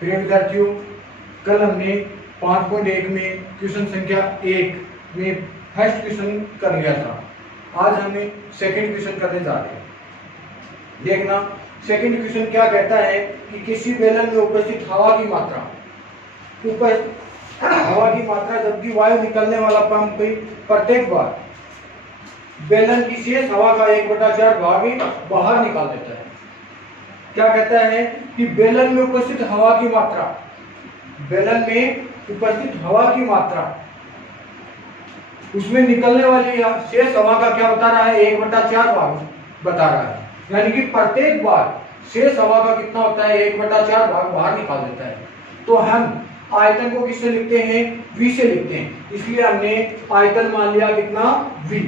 प्रिय विद्यार्थियों, कल हमने 5.1 में क्वेश्चन संख्या 1 में फर्स्ट क्वेश्चन कर लिया था। आज हमें सेकंड क्वेश्चन करने जा रहे हैं। देखना, सेकंड क्वेश्चन क्या कहता है कि किसी बेलन में उपस्थित हवा की मात्रा जबकि वायु निकलने वाला पंप प्रत्येक बार बेलन की शेष हवा का 1/4 भाग बाहर निकाल देता है। क्या कहता है कि बेलन में उपस्थित हवा की मात्रा, बेलन में उपस्थित हवा की मात्रा उसमें निकलने वाली शेष हवा का क्या बता रहा है, 1/4 भाग बता रहा है। यानी कि प्रत्येक बार शेष हवा का कितना होता है, 1/4 भाग बाहर निकाल देता है। तो हम आयतन को किससे लिखते हैं, v से लिखते हैं, इसलिए हमने आयतन मान लिया कितना, v।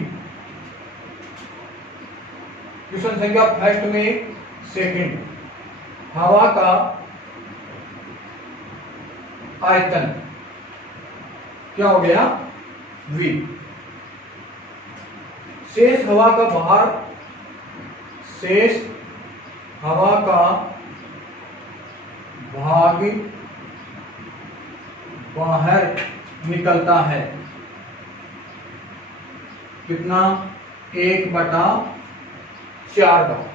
क्वेश्चन संख्या फर्स्ट में सेकंड, हवा का आयतन क्या हो गया, v। शेष हवा का बाहर, शेष हवा का भाग बाहर निकलता है कितना, 1/4 भाग।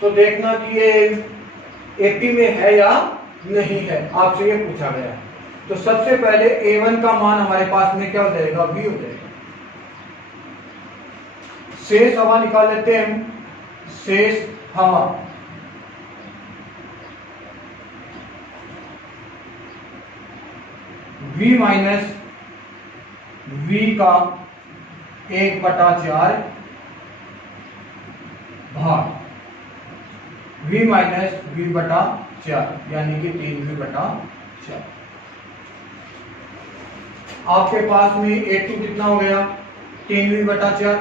तो देखना कि ये एपी में है या नहीं है, आपसे ये पूछा गया है। तो सबसे पहले A1 का मान हमारे पास में क्या हो जाएगा, V हो जाएगा। शेष हवा निकाल लेते हैं हम, शेष हवा V माइनस V का 1/4 भाग V माइनस V/4 यानी कि 3V/4। आपके पास में A2 कितना हो गया, 3V/4।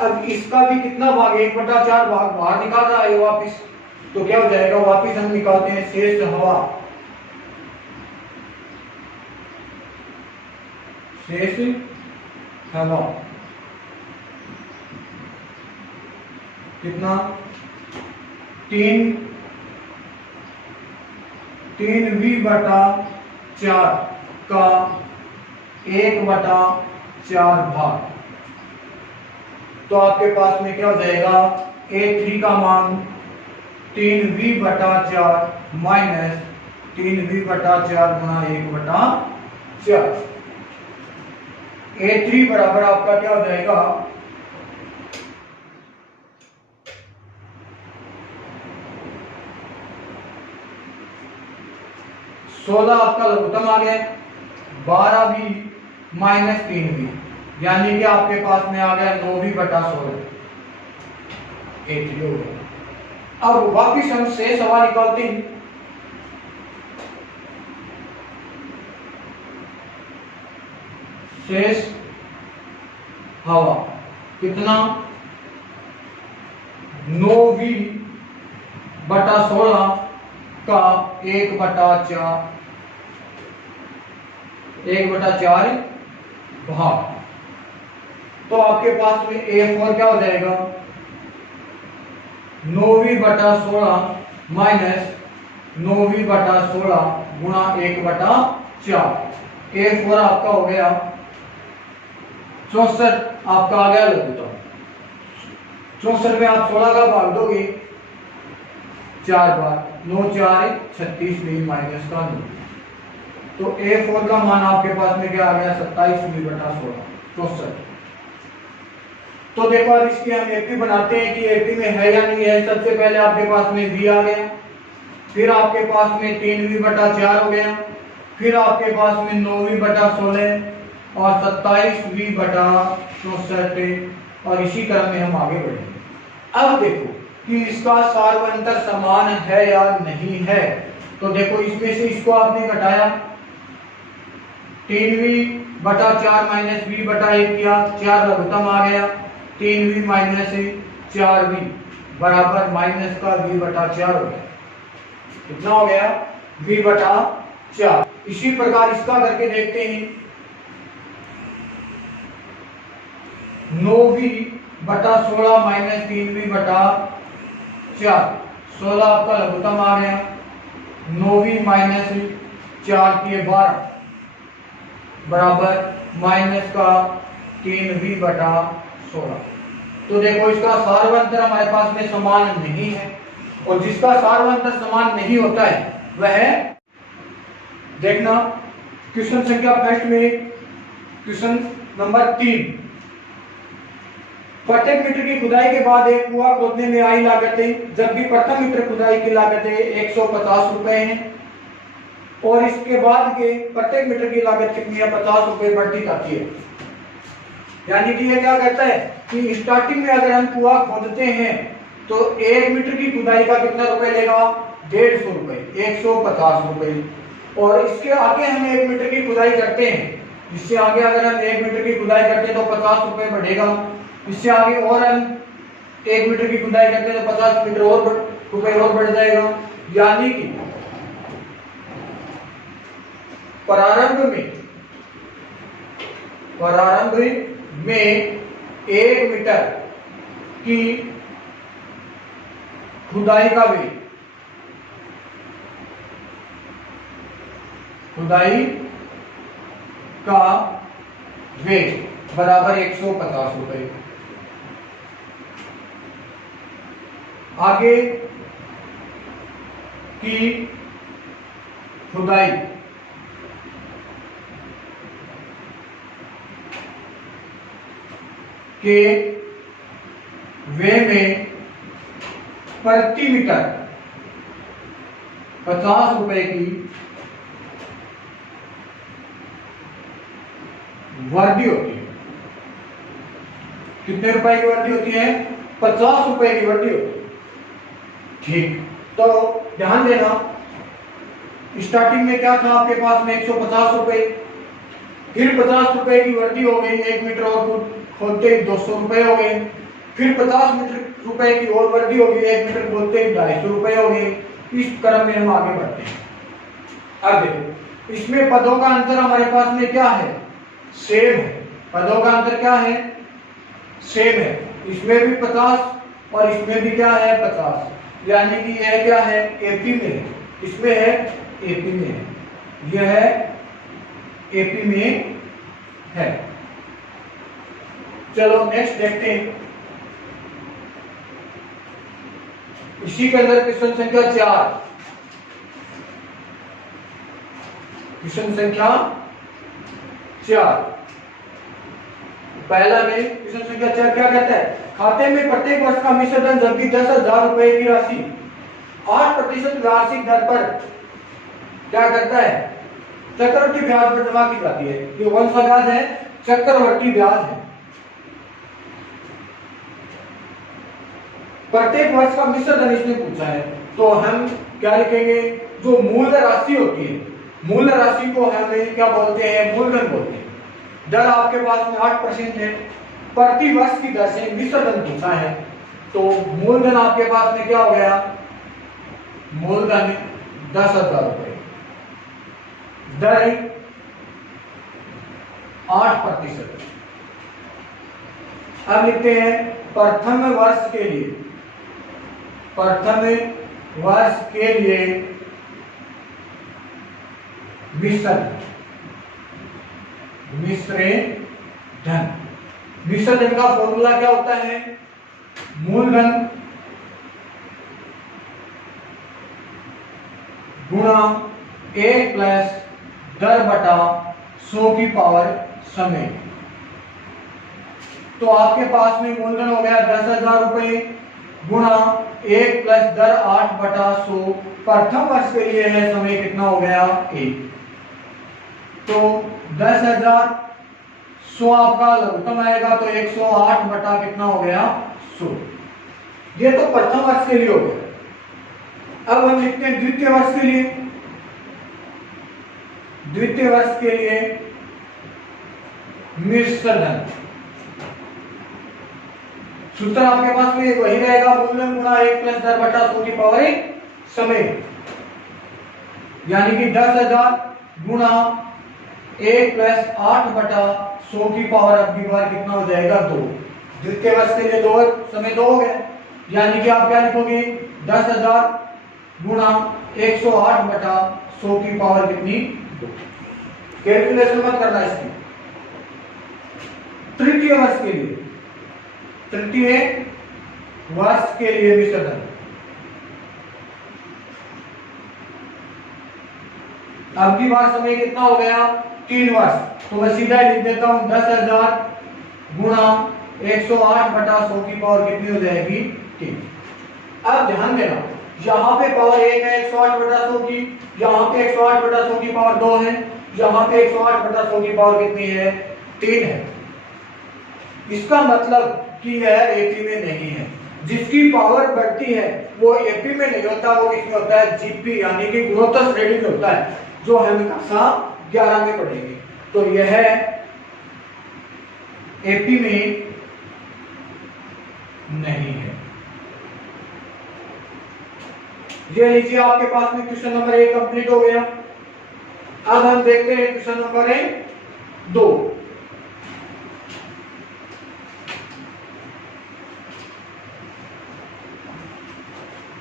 अब इसका भी कितना भाग, 1/4 भाग बाहर निकाल रहा है वापिस। तो क्या हो जाएगा, वापिस हम निकालते हैं शेष हवा, शेष हवा कितना, 3V/4 का 1/4 भाग। तो आपके पास में क्या हो जाएगा, A3 का मान 3V/4 माइनस 3V/4 गुणा 1/4। A3 बराबर आपका क्या हो जाएगा, 16 आपका लघुत्तम आ गया, 12V माइनस 3V यानी कि आपके पास में आ गया 9V/16। A3 हो गया। अब वापिस हम शेष हवा निकालते हैं। शेष हवा कितना, 9V/16 का 1/4 भाग। तो आपके पास में A4 क्या हो जाएगा, 9V/16 माइनस 9V/16 गुणा 1/4। A4 आपका हो गया 64, आपका आ गया लघुत्तम। 64 में आप 16 का भाग दोगे 4 बार, 9×4 = 36 V माइनस का 9। तो A4 का मान आपके पास में क्या आ गया, 27V/16, 64। तो देखो अब इसकी हम एपी बनाते हैं कि एपी में है या नहीं है। सबसे पहले आपके पास में V आ गया, फिर आपके पास में 3V/4 हो गया, फिर आपके पास में 9V/16 और 27V/64 और इसी क्रम में हम आगे बढ़ेंगे। अब देखो कि इसका सार्वंतर समान है या नहीं है। तो देखो इसमें से इसको आपने घटाया, 3V/4 माइनस V/1 किया, 4 लघुत्तम आ गया, 3V माइनस 4V बराबर माइनस का V/4 हो गया। कितना हो गया, V/4। इसी प्रकार इसका करके देखते हैं, 9V बटा 16 माइनस 3v बटा 4। 16 आपका लघुत्तम आ गया, 9v माइनस 4 की 12 बराबर माइनस का 3v बटा 16। तो देखो इसका सार्वंतर हमारे पास में समान नहीं है, और जिसका सार्वंतर समान नहीं होता है वह देखना क्वेश्चन संख्या फर्स्ट में, क्वेश्चन नंबर 3। प्रत्येक मीटर की खुदाई के बाद एक कुआं खोदने में आई लागतें, जबकि प्रथम मीटर खुदाई की लागतें 150 रुपए हैं, और इसके बाद के प्रत्येक मीटर की लागत कितनी है, 50 रुपए बढ़ती जाती है। यानी कि ये क्या कहता है कि स्टार्टिंग में अगर हम कुआं खोदते हैं तो 1 मीटर की खुदाई का कितना रुपए लेगा, 150 रुपए, 150 रुपए। और इसके आगे हम 1 मीटर की खुदाई करते हैं, इससे आगे अगर हम 1 मीटर की खुदाई करते हैं तो 50 रुपए बढ़ेगा, इससे आगे और हम 1 मीटर की खुदाई करते हैं तो 50 मीटर और रुपए और बढ़ जाएगा। यानी कि प्रारंभ में 1 मीटर की खुदाई का वेग, बराबर 150 रुपए। आगे की खुदाई के वे में प्रति मीटर 50 रुपए की वर्दी होती है। कितने रुपए की वर्दी होती है, 50 रुपए की वर्दी होती है। ठीक, तो ध्यान देना स्टार्टिंग में क्या था आपके पास में 150 रुपए, फिर 50 रुपए की वर्दी हो गई, 1 मीटर और खोदते ही 200 रुपए हो गए, फिर 50 मीटर रुपए की और वर्दी हो गई, 1 मीटर खोदते ही 250 रुपए हो गए। इस क्रम में हम आगे बढ़ते हैं। अब देखो इसमें पदों का अंतर हमारे पास में क्या है, सेम है। पदों का अंतर क्या है, सेम है। इसमें भी 50 और इसमें भी क्या है 50, यानी कि यह क्या है एपी में है, इसमें है एपी में है, यह है एपी में है। चलो नेक्स्ट देखते हैं। इसी के अंदर क्वेश्चन संख्या 4, क्वेश्चन संख्या 4 पहला में क्वेश्चन संख्या 4 क्या कहता है, खाते में प्रत्येक वर्ष का मिश्र धन जबकि 10,000 रुपए की राशि 8% वार्षिक दर पर क्या करता है, चक्रवृद्धि ब्याज पर जमा की जाती है। ये कौन सा ब्याज है, चक्रवृद्धि ब्याज है। प्रत्येक वर्ष का मिश्र धन इसने पूछा है, तो हम क्या लिखेंगे, जो मूल राशि होती है, मूल राशि को हम क्या बोलते हैं, मूलधन बोलते हैं। दर आपके पास में 8% है, प्रति वर्ष की दर से मिश्र धन पूछा है, तो मूलधन आपके पास में क्या हो गया, मूलधन 10,000 रुपए, दर 8%। अब लिखते हैं प्रथम वर्ष के लिए, प्रथम वर्ष के लिए मिश्र धन, मिश्र धन का फॉर्मूला क्या होता है, मूलधन गुणा 1 प्लस दर बटा 100 की पावर समय। तो आपके पास में मूलधन हो गया 10,000 रुपए गुणा 1 प्लस दर 8/100, प्रथम वर्ष के लिए है, समय कितना हो गया 1। तो 10,000 100 आपका लघुत्तम आएगा, तो 108 बटा कितना हो गया 100। ये तो प्रथम वर्ष के लिए हो गया। अब हम लिखते हैं द्वितीय वर्ष के लिए, द्वितीय वर्ष के लिए मिश्र धन, सूत्र आपके पास में वही रहेगा, मूलधन गुणा 1 प्लस दर बटा 100 की पावर 1 समय, यानी कि 10,000 गुणा 1 प्लस 8/100 की पावर अब की बार कितना हो जाएगा 2। द्वितीय वर्ष के लिए 2 समय 2 हो गए, यानी कि आप क्या लिखोगे 10,000 गुणा 108 बटा 100 की पावर कितनी 2। कैलकुलेशन मत करना इसकी। तृतीय वर्ष के लिए, तृतीय वर्ष के लिए भी सदन, अब की बार समय कितना हो गया 3 वर्ष, तो मैं सीधा लिख देता हूं 10,000 गुणा 108 बटा 100 की पावर कितनी हो जाएगी 3। अब ध्यान देना, यहाँ पे पावर 1 है 108 बटा 100 की, यहाँ पे 108 बटा 100 की पावर 2 है, यहाँ पे 108 बटा 100 की पावर कितनी है 3 है। इसका मतलब कि यह एपी में नहीं है। जिसकी पावर बढ़ती है वो एपी में नहीं होता, वो इसमें होता है जीपी यानी कि गुणोत्तर श्रेणी में होता है, जो हम कक्षा 11 में पढ़ेंगे। तो यह एपी में नहीं है। ये लीजिए आपके पास में क्वेश्चन नंबर 1 कंप्लीट हो गया। अब हम देखते हैं क्वेश्चन नंबर 2।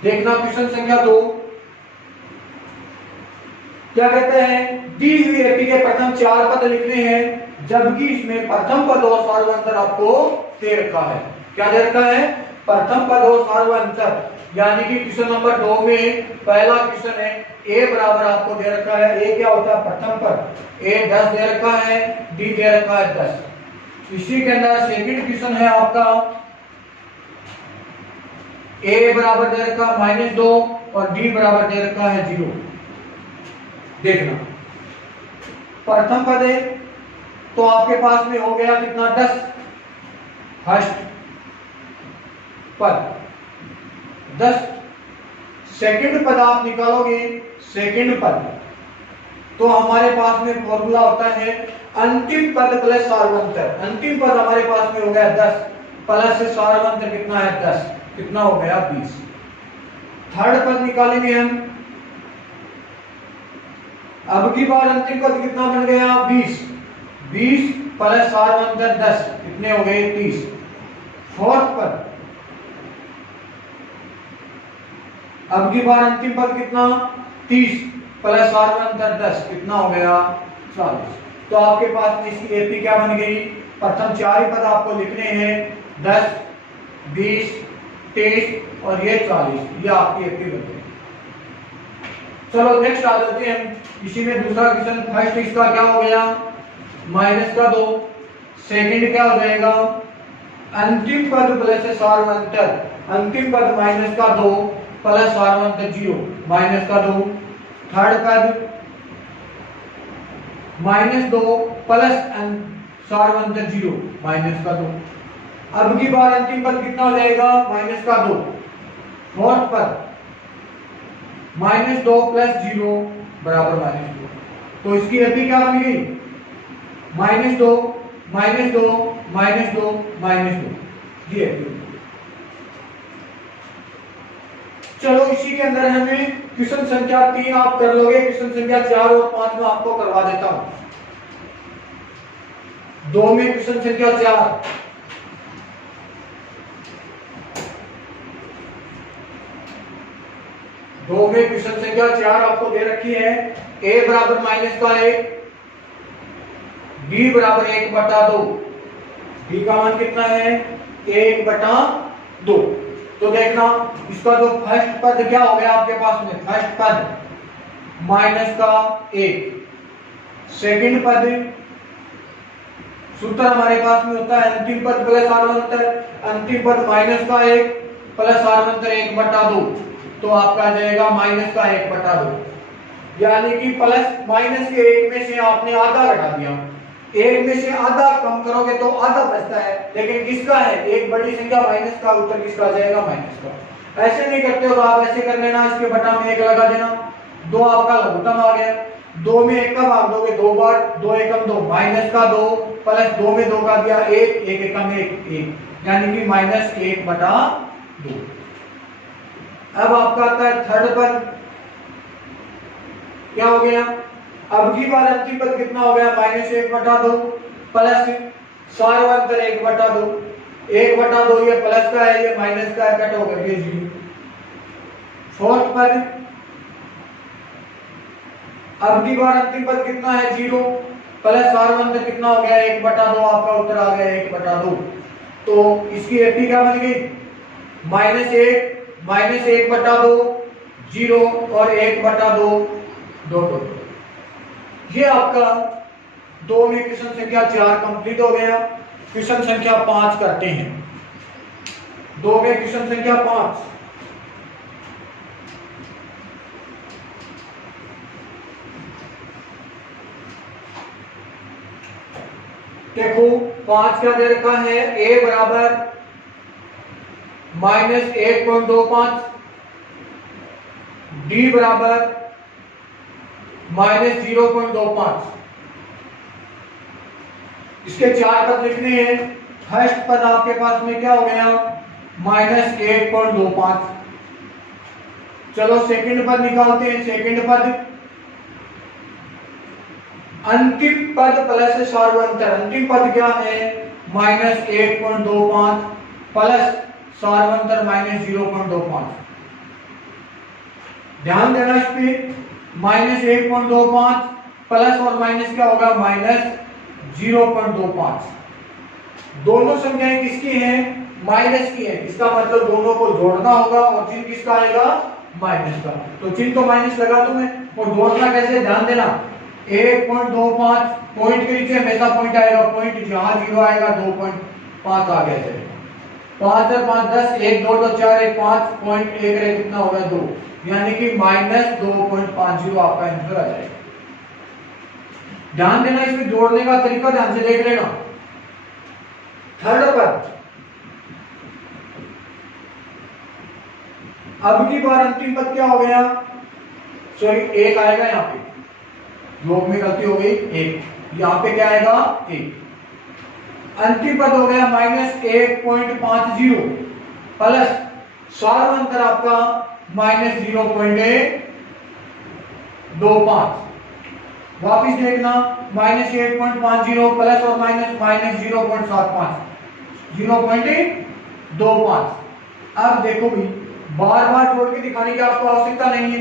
देखना क्वेश्चन संख्या 2 क्या कहते हैं, दी हुई एपी के प्रथम 4 पद लिखने हैं, जबकि इसमें प्रथम पद और सार्वंतर आपको दे रखा है। क्या दे रखा है, प्रथम पद और सार्वंतर, यानी कि क्वेश्चन नंबर 2 में पहला क्वेश्चन है ए बराबर आपको दे रखा है, ए क्या होता है प्रथम पद, ए 10 दे रखा है, डी दे रखा है 10। इसी के अंदर सेकंड क्वेश्चन है आपका ए बराबर दे रखा है -2 और डी बराबर दे रखा है 0। देखना प्रथम पद है तो आपके पास में हो गया कितना 10 फर्स्ट पद 10। सेकंड पद आप निकालोगे, सेकंड पद तो हमारे पास में फॉर्मूला होता है अंतिम पद प्लस सार्वंतर। अंतिम पद हमारे पास में हो गया 10 प्लस सार्वंतर कितना है 10, कितना हो गया 20। थर्ड पद निकालेंगे हम, अब की बार अंतिम पद कितना बन गया 20, 20 प्लस सार्वंतर 10 कितने हो गए 30। फोर्थ पद, अब की बार अंतिम पद कितना 30 प्लस सार्वंतर 10 कितना हो गया 40। तो आपके पास में इसकी एपी क्या बन गई, प्रथम 4 ही पद आपको लिखने हैं 10, 20, 30 और ये 40, ये आपकी एपी बन गई। चलो नेक्स्ट आ जाते हैं हम, इसी में दूसरा क्वेश्चन। फर्स्ट इसका क्या हो गया -2, सेकंड क्या हो जाएगा अंतिम पद प्लस सार्वंतर, अंतिम पद -2 प्लस सार्वंतर 0 -2। थर्ड पद -2 प्लस सार्वंतर 0 -2। अब की बार अंतिम पद कितना हो जाएगा -2। फोर्थ पद -2 प्लस 0 बराबर -2। तो इसकी एपी क्या बन गई -2 -2 -2 -2, ये एपी। चलो इसी के अंदर हमें क्वेश्चन संख्या 3 आप कर लोगे, क्वेश्चन संख्या 4 और 5 में आपको करवा देता हूं। 2 में क्वेश्चन संख्या 4, दो में क्वेश्चन संख्या 4 आपको दे रखी है, a बराबर -1, b बराबर 1/2, b का मान कितना है 1/2। तो देखना इसका जो फर्स्ट पद क्या हो गया आपके पास में, फर्स्ट पद -1, सेकंड पद सूत्र हमारे पास में होता है अंतिम पद प्लस सार्वंतर, अंतिम पद -1 प्लस सार्वंतर 1/2, तो आपका आ जाएगा -1/2, यानी कि -1 में से आपने आधा घटा दिया, 1 में से आधा कम करोगे तो आधा बचता है, लेकिन किसका है एक बड़ी संख्या माइनस का, उत्तर किसका आ जाएगा माइनस का। ऐसे नहीं करते हो तो आप ऐसे कर लेना, इसके बटा में 1 लगा देना, 2 आपका लघुत्तम आ गया, 2 में 1 का भाग दोगे 2 बार, 2 एकम 2 -2 प्लस 2 में 2 का दिया 1, 1 एकम 1, यानी कि -1/2। अब आपका आता है थर्ड पद, क्या हो गया, अब की बार अंतिम पद कितना हो गया -1/2 प्लस सार्वंतर 1/2, 1/2 ये प्लस का है, ये माइनस का है, कट होकर के 0। फोर्थ पद, अब की बार अंतिम पद कितना है 0, प्लस सार्वंतर कितना हो गया 1/2, आपका उत्तर आ गया 1/2। तो इसकी एपी क्या बन गई -1/2 0 और 1/2 2। ये आपका 2 में क्वेश्चन संख्या 4 कंप्लीट हो गया। क्वेश्चन संख्या 5 करते हैं। 2 में क्वेश्चन संख्या 5, देखो 5 क्या दे रखा है, a बराबर -1.25, d बराबर -0.25। इसके 4 पद लिखने हैं। फर्स्ट पद आपके पास में क्या हो गया -1.25। चलो सेकंड पद निकालते हैं। सेकंड पद, अंतिम पद प्लस सार्वंतर, अंतिम पद क्या है -1.25 प्लस सार्वंतर -0.25। ध्यान देना इस पे, -1.25 प्लस और माइनस क्या होगा -0.25। दोनों संख्याएं किसकी हैं माइनस की है, इसका मतलब दोनों को जोड़ना होगा और चिन्ह किसका आएगा माइनस का। तो चिन्ह तो माइनस लगा दूं मैं, और जोड़ना कैसे, ध्यान देना 1.25 पॉइंट के नीचे हमेशा पॉइंट आएगा, पॉइंट जहां 0 आएगा 2.5 आ गया जाएगा। 5 और 5 10, 1 2 2 4 1 5 पॉइंट 1 रहे कितना होगा 2, यानी कि -2.50 आपका आंसर आ जाएगा। ध्यान देना, इसमें जोड़ने का तरीका ध्यान से देख लेना। थर्ड पद, अब की बार अंतिम पद क्या हो गया, सॉरी 1 आएगा यहाँ पे, योग में गलती हो गई 1, यहाँ पे क्या आएगा 1। अंतिम पद हो गया -1.50 प्लस सार्वंतर आपका -0.25। वापिस देखना -1.50 प्लस और माइनस -0.75 0.25। अब देखो भी बार बार जोड़ के दिखाने की आपको आवश्यकता नहीं है।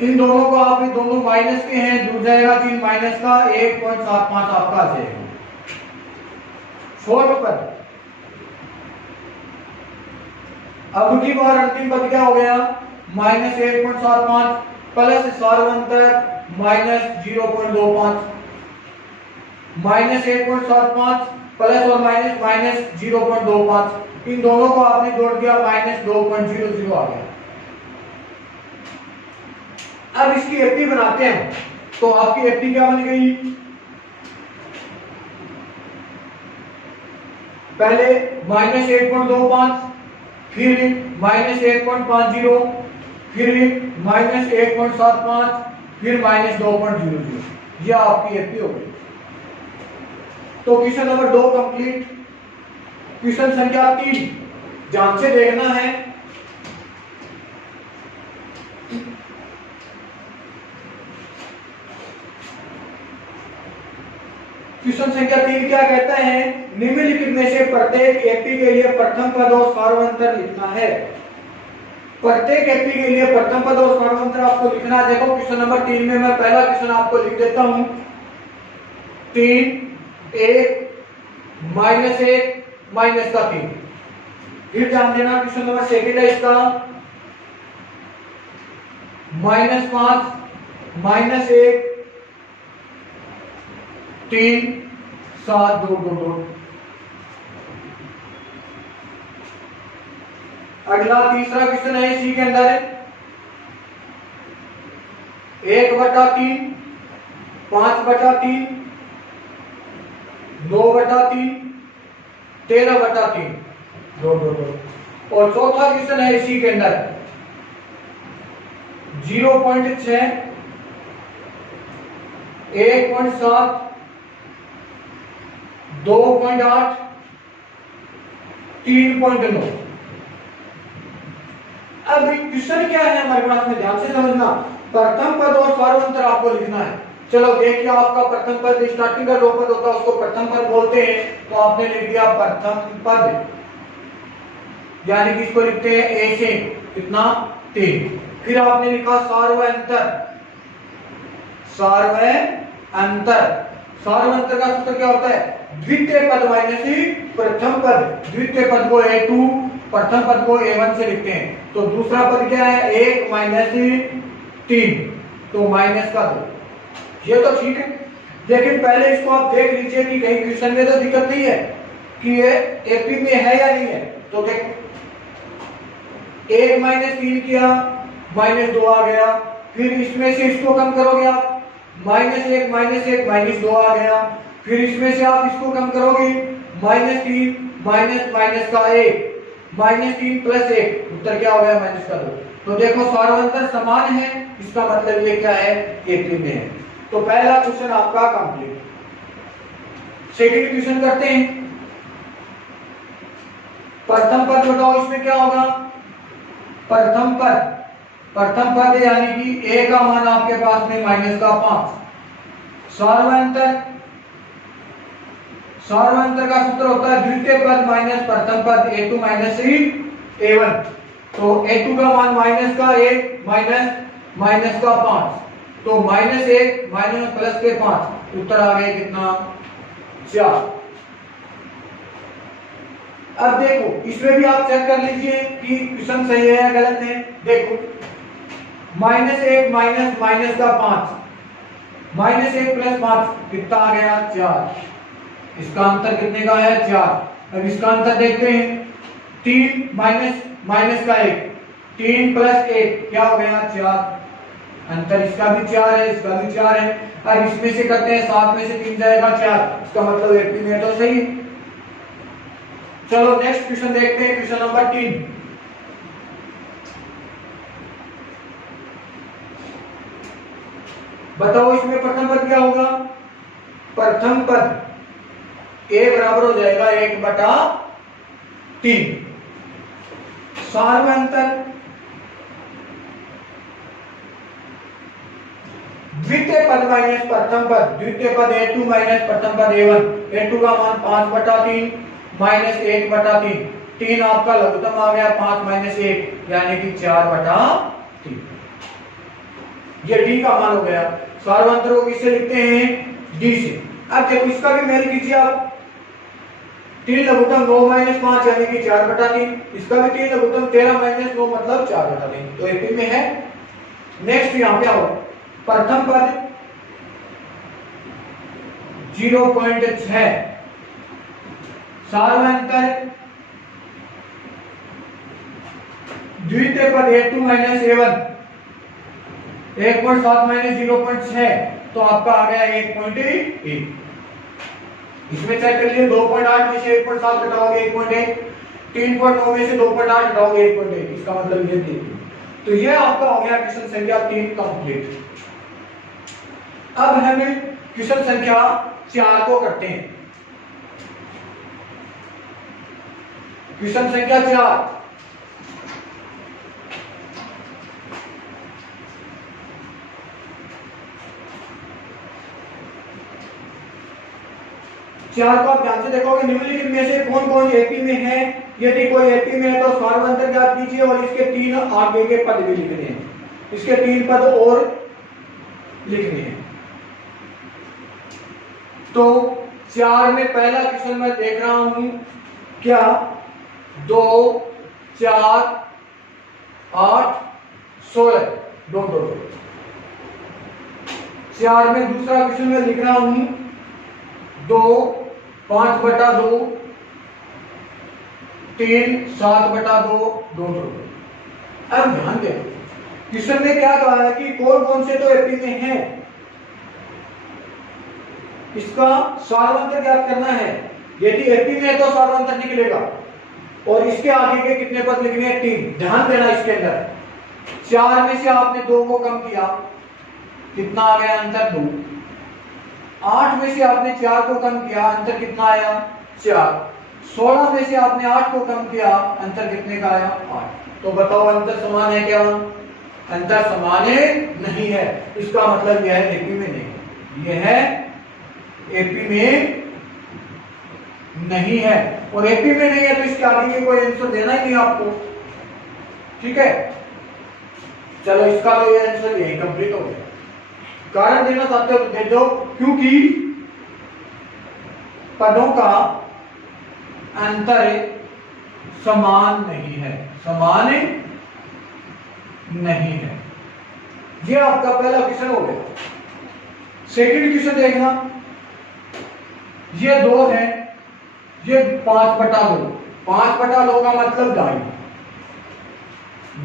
इन दोनों को आप दोनों माइनस के हैं, जुड़ जाएगा चिन्ह माइनस का, 1.75 आपका आ जाएगा। फोर्थ पद, अब की बार अंतिम पद क्या हो गया -1.75 प्लस सार्वंतर -0.25 -1.75 प्लस और माइनस -0.25। इन दोनों को आपने जोड़ दिया -2.00 आ गया। अब इसकी एपी बनाते हैं, तो आपकी एपी क्या बन गई, पहले -1.25, फिर -1.50, फिर -1.75, फिर -2.00। यह आपकी एपी हो गई। तो क्वेश्चन नंबर 2 कंप्लीट। क्वेश्चन संख्या 3 ध्यान से देखना है। क्वेश्चन संख्या 3 क्या कहता है, निम्नलिखित में से प्रत्येक एपी के लिए प्रथम पद और सार्वंतर लिखना है। प्रत्येक एपी के लिए प्रथम पद और सार्वंतर आपको लिखना है। देखो क्वेश्चन नंबर 3 में मैं पहला क्वेश्चन आपको लिख देता हूं, 3 1 -1 -3। फिर ध्यान देना क्वेश्चन नंबर सेकंड है इसका -5 -1 3 7 2 2 2। अगला तीसरा क्वेश्चन है इसी के अंदर 1/3 5/3 9/3 13/3 2 2 2। और चौथा क्वेश्चन है इसी के अंदर 0.6 1.7 2.8 3.9। अब क्वेश्चन क्या है हमारे पास में, ध्यान से समझना। प्रथम पद और सार्वंतर आपको लिखना है। चलो देखिए, आपका प्रथम पद स्टार्टिंग का जो पद होता है उसको प्रथम पद बोलते हैं, तो आपने लिख दिया प्रथम पद, यानी कि इसको लिखते हैं ए से कितना 3। फिर आपने लिखा सार्वंतर, सार्वंतर, सार्वंतर का सूत्र क्या होता है, द्वितीय पद माइनस ही प्रथम पद, द्वितीय पद को A2 प्रथम पद को A1 से लिखते हैं। तो दूसरा पद क्या है 1 माइनस 3, तो माइनस का 2, ये तो ठीक है। लेकिन पहले इसको आप देख लीजिए कि कहीं क्वेश्चन में तो दिक्कत नहीं है कि ये एपी में है या नहीं है। तो देखो 1 माइनस 3 किया, माइनस 2 आ गया, फिर इसमें से इसको कम करोगे आप, माइनस 1 माइनस 2 आ गया, फिर इसमें से आप इसको कम करोगे, माइनस 3 माइनस माइनस का 1, माइनस 3 प्लस 1, उत्तर क्या हो गया माइनस का 2। तो देखो सार्वंतर समान है, इसका मतलब ये क्या है एपी में है। तो पहला क्वेश्चन आपका कंप्लीट। सेकंड क्वेश्चन करते हैं। प्रथम पद बताओ इसमें क्या होगा, प्रथम पद, प्रथम पद यानी कि a का मान आपके पास में माइनस का 5। सार्वंतर, सार्वंतर का सूत्र होता है द्वितीय पद माइनस प्रथम पद a2 माइनस a1। तो a2 का मान माइनस का 1 माइनस माइनस का 5, तो माइनस 1 माइनस प्लस के 5, उत्तर आ गया कितना 4। अब देखो इसमें भी आप चेक कर लीजिए कि क्वेश्चन सही है या गलत है। देखो माइनस 1 माइनस माइनस का 5, माइनस 1 प्लस 5 कितना आ गया 4, इसका अंतर कितने का है 4। अब इसका अंतर देखते हैं, 3 माइनस माइनस का 1, 3 प्लस 1 क्या हो गया 4, अंतर इसका भी 4 है, इसका भी 4 है। अब इसमें से करते हैं 7 में से 3 जाएगा 4, इसका मतलब एपी में तो सही। चलो नेक्स्ट क्वेश्चन देखते हैं, क्वेश्चन नंबर 3। बताओ इसमें प्रथम पद क्या होगा, प्रथम पद a बराबर हो जाएगा 1/3। सार्वंतर, द्वितीय पद माइनस प्रथम पद, द्वितीय पद a2 माइनस प्रथम पद a1, a2 का मान 5/3 माइनस 1/3, 3 आपका लघुत्तम आ गया, 5 माइनस 1 यानी कि 4/3, ये d का मान हो गया। सार्वंतर को किससे लिखते हैं d से। अब देखो इसका भी मेल कीजिए आप, 3 लघुत्तम 9 माइनस 5 यानी कि 4/3, इसका भी 3 लघुत्तम 13 माइनस 9 मतलब 4/3, तो एपी में है। नेक्स्ट यहां पे आओ, प्रथम पद 0.6, सार्वंतर द्वितीय पद a2 माइनस a1, 1.7 माइनस 0.6, तो आपका आ गया 1.8। इसमें चेक कर लिए 2.8 में से 1.7 घटाओगे 1.1, 3.9 में से 2.8 घटाओगे 1.1, इसका मतलब ये देखिए। तो ये आपका हो गया क्वेश्चन संख्या 3 कंप्लीट। अब हमें क्वेश्चन संख्या 4 को करते हैं। क्वेश्चन संख्या 4, चार को आप ध्यान से देखोगे, निम्नलिखित में से कौन कौन एपी में है। यदि कोई एपी में है तो सार्वंतर ज्ञात कीजिए और इसके 3 आगे के पद भी लिखने हैं, इसके 3 पद और लिखने हैं। तो 4 में पहला क्वेश्चन मैं देख रहा हूं, क्या 2 4 8 16 2 2 4 में दूसरा क्वेश्चन मैं लिख रहा हूं 2 5/2 3 7/2 2 2। अब ध्यान दें क्वेश्चन में क्या कहा है कि कौन कौन से तो एपी में है, इसका सार्वंतर ज्ञात करना है। यदि एपी में है तो सार्वंतर निकलेगा और इसके आगे के कितने पद लिखने हैं 3। ध्यान देना इसके अंदर 4 में से आपने 2 को कम किया, कितना आ गया अंतर 2। 8 में से आपने 4 को कम किया, अंतर कितना आया 4। 16 में से आपने 8 को कम किया, अंतर कितने का आया 8। तो बताओ अंतर समान है क्या? अंतर समान है नहीं है, इसका मतलब यह है एपी में नहीं। यह एपी में नहीं है, और एपी में नहीं है तो इसके आगे के कोई आंसर देना ही नहीं आपको। ठीक है, चलो इसका तो ये आंसर यही कंप्लीट हो गया। कारण देना चाहते हो तो दे दो, क्योंकि पदों का अंतर समान नहीं है, समान नहीं है। ये आपका पहला क्वेश्चन हो गया। सेकंड क्वेश्चन देखना, ये 2 है, ये 5/2, 5/2 का मतलब ढाई,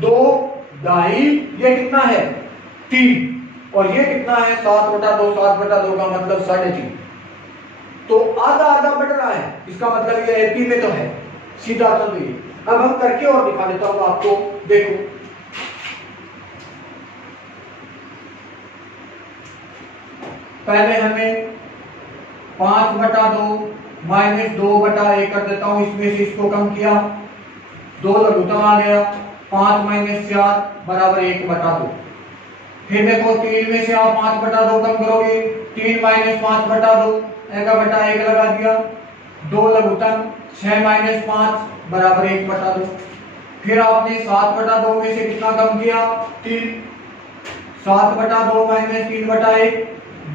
2 ढाई, ये कितना है 3, और ये कितना है 7/2, 7/2 का मतलब 3.5, तो आधा आधा बढ़ रहा है, इसका मतलब ये एपी में तो है, सीधा तो ये। अब हम करके और दिखा देता हूं आपको, देखो पहले हमें 5/2 माइनस 2/1 कर देता हूं, इसमें से इसको कम किया, 2 लघुत्तम आ गया, 5 - 4 बराबर 1/2। फिर देखो 3 में से आप 5/2 कम करोगे, 3 - 5/2 1/1 लगा दिया, 2 लघुत्तम, 6 - 5 बराबर 1/2। फिर आपने 7/2 में से कितना कम किया 3, 7/2 - 3/1,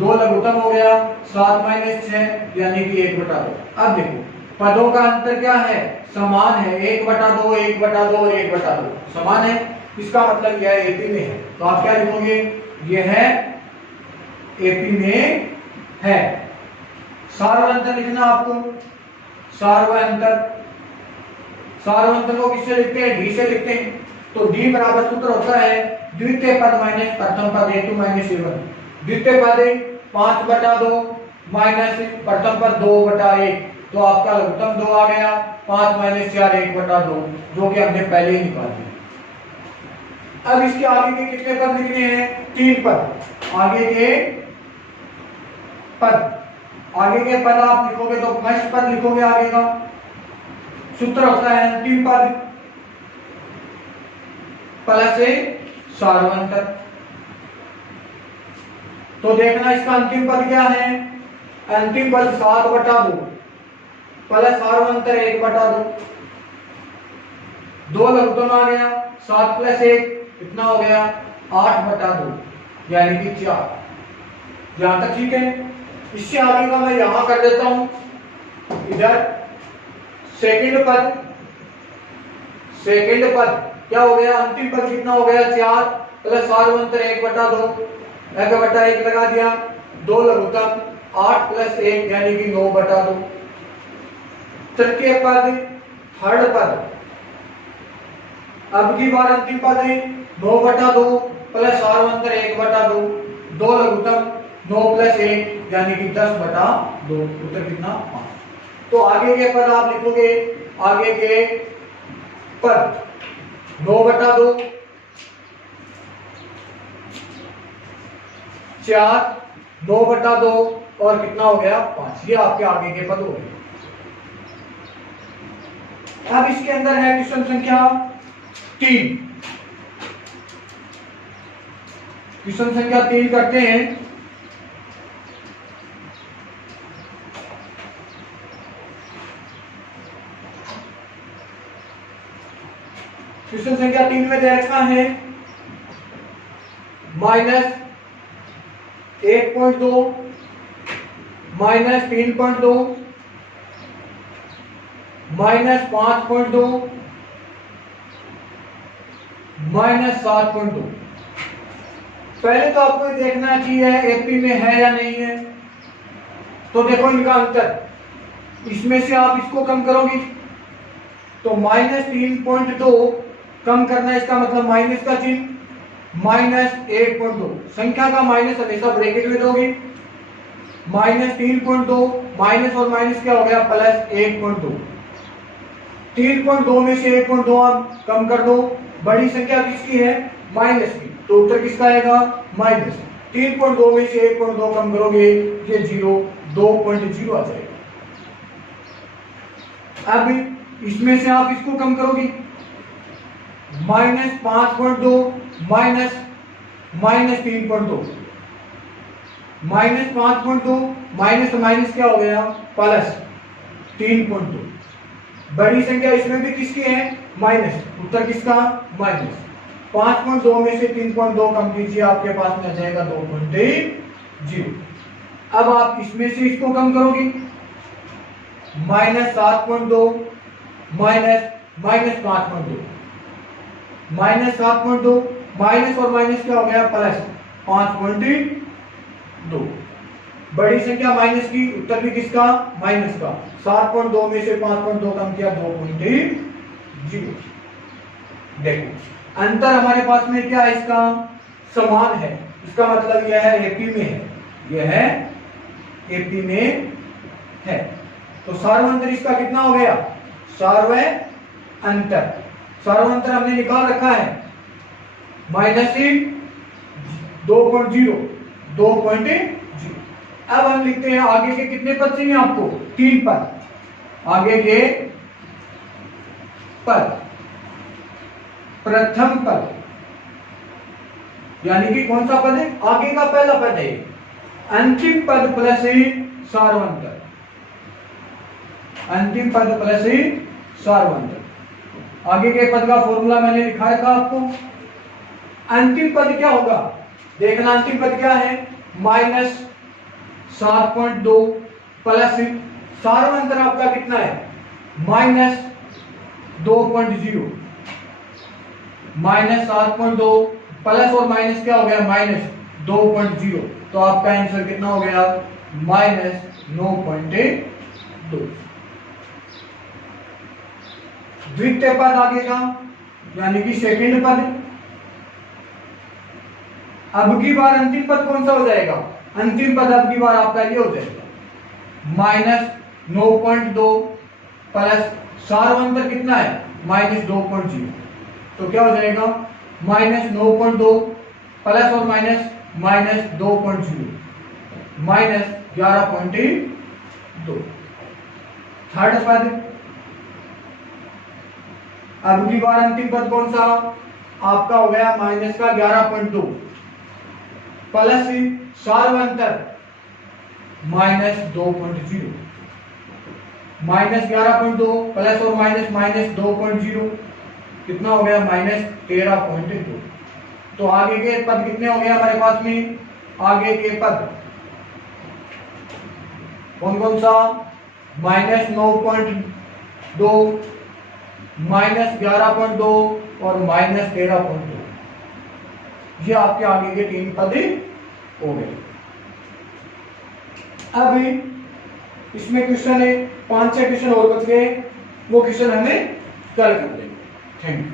2 लघुत्तम हो गया, 7 - 6 यानी कि 1/2। अब देखो पदों का अंतर क्या है, समान है, 1/2 1/2 और 1/2 समान है, इसका मतलब यह एपी में है। तो आप क्या लिखोगे, यह एपी में है। सार्वअंतर लिखना आपको, सार्वअंतर, सार्वअंतर को किससे लिखते हैं, डी से लिखते हैं। तो डी बराबर सूत्र होता है द्वितीय पद माइनस प्रथम पद a2 - a1। द्वितीय पद 5/2 माइनस प्रथम पद 2/1, तो आपका लघुत्तम 2 आ गया, 5 - 4 1/2, जो कि हमने पहले ही निकाल दिया। अब इसके आगे के कितने पद लिखने हैं, 3 पद। आगे के पद, आगे के पद आप लिखोगे तो फर्स्ट पद लिखोगे, आगे का सूत्र होता है अंतिम पद प्लस सार्वअंतर। तो देखना इसका अंतिम पद क्या है, अंतिम पद 7/2 प्लस सार्वअंतर 1/2, 2 लघुत्तम आ गया, 7 + 1 कितना हो गया 8/2 यानी कि 4। यहां तक ठीक है। इससे आगे का मैं यहां कर देता हूं, इधर सेकंड पद क्या हो गया, अंतिम पद कितना हो गया 4 प्लस सार्वअंतर 1/2, 1/1 लगा दिया, 2 लघुत्तम, 8 + 1 यानी कि 9/2। तृतीय पद, थर्ड पद, अब की बार अंतिम पद है 9/2 प्लस सार्वअंतर 1/2, 2 लघुत्तम, 9 + 1 यानी कि 10/2, उत्तर कितना 5। तो आगे के पद आप लिखोगे, आगे के पद 9/2, 4, 9/2 और कितना हो गया 5, ये आपके आगे के पद हो गए। अब इसके अंदर है क्वेश्चन संख्या 3, क्वेश्चन संख्या 3 करते हैं। क्वेश्चन संख्या 3 में दे रखा है -1.2 -3.2 -5.2 -7.2। पहले तो आपको ये देखना है कि यह एपी में है या नहीं है। तो देखो इनका अंतर, इसमें से आप इसको कम करोगे तो -3.2 कम करना है, इसका मतलब माइनस का चिन्ह, -8.2, संख्या का माइनस हमेशा ब्रैकेट में दोगे, -3.2 माइनस और माइनस क्या हो गया +1.2, 3.2 में से 1.2 आप कम कर दो, बड़ी संख्या किसकी है माइनस की, तो उत्तर किसका आएगा माइनस। 3.2 में से 1.2 कम करोगे ये 0, 2.0 आ जाएगा। अब इसमें से आप इसको कम करोगे, -5.2 -3.2, माइनस 5.2, माइनस माइनस क्या हो गया प्लस 3.2। बड़ी संख्या इसमें भी किसकी है माइनस, उत्तर किसका माइनस। 5.2 में से 3.2 कम कीजिए, आपके पास में आ जाएगा 2.0। अब आप इसमें से इसको कम करोगे, minus 7.2 minus minus 5.2, minus 7.2 minus और माइनस क्या हो गया प्लस 5.2। बड़ी संख्या माइनस की, उत्तर भी किसका माइनस का। 7.2 में से 5.2 कम किया 2.0। देखो अंतर हमारे पास में क्या है, इसका समान है, इसका मतलब यह है एपी में है, यह है एपी में है। तो सार्वंतर इसका कितना हो गया सार्वय अंतर। सार्वंतर हमने निकाल रखा है माइनस 2.0। अब हम लिखते हैं आगे के कितने पद चाहिए आपको, 3 पद। आगे के पद, प्रथम पद यानी कि कौन सा पद है, आगे का पहला पद है, अंतिम पद प्लस सार्वंतर। अंतिम पद प्लस सार्वंतर। आगे के पद का फॉर्मूला मैंने लिखा था आपको। अंतिम पद क्या होगा देखना, अंतिम पद क्या है माइनस 7.2 प्लस सार्वंतर आपका कितना है माइनस 2.0। माइनस 7.2 प्लस और माइनस क्या हो गया माइनस 2.0। तो आपका आंसर कितना हो गया माइनस 9.2। द्वितीय पद आगे का यानी कि सेकंड पद। अब की बार अंतिम पद कौन सा हो जाएगा, अंतिम पद अब की बार आपका ये हो जाएगा माइनस 9.2 प्लस सार्वंतर कितना है माइनस 2.0। तो क्या हो जाएगा माइनस 9.2 प्लस और माइनस माइनस 2.0 माइनस 11.2। थर्ड पद, अब की बार अंतिम पद कौन सा आपका हो गया माइनस का 11.2 प्लस सार्वंतर माइनस 2.0। माइनस 11.2 प्लस और माइनस माइनस 2.0 कितना हो गया माइनस 13.2। तो आगे के पद कितने हो गए हमारे पास में, आगे के पद कौन कौन सा माइनस 9.2 माइनस 11.2 और माइनस 13.2। ये आपके आगे के 3 पद हो गए। अब इसमें क्वेश्चन है 5-6 क्वेश्चन और बच गए, वो क्वेश्चन हमें कल कर देंगे। Thank you.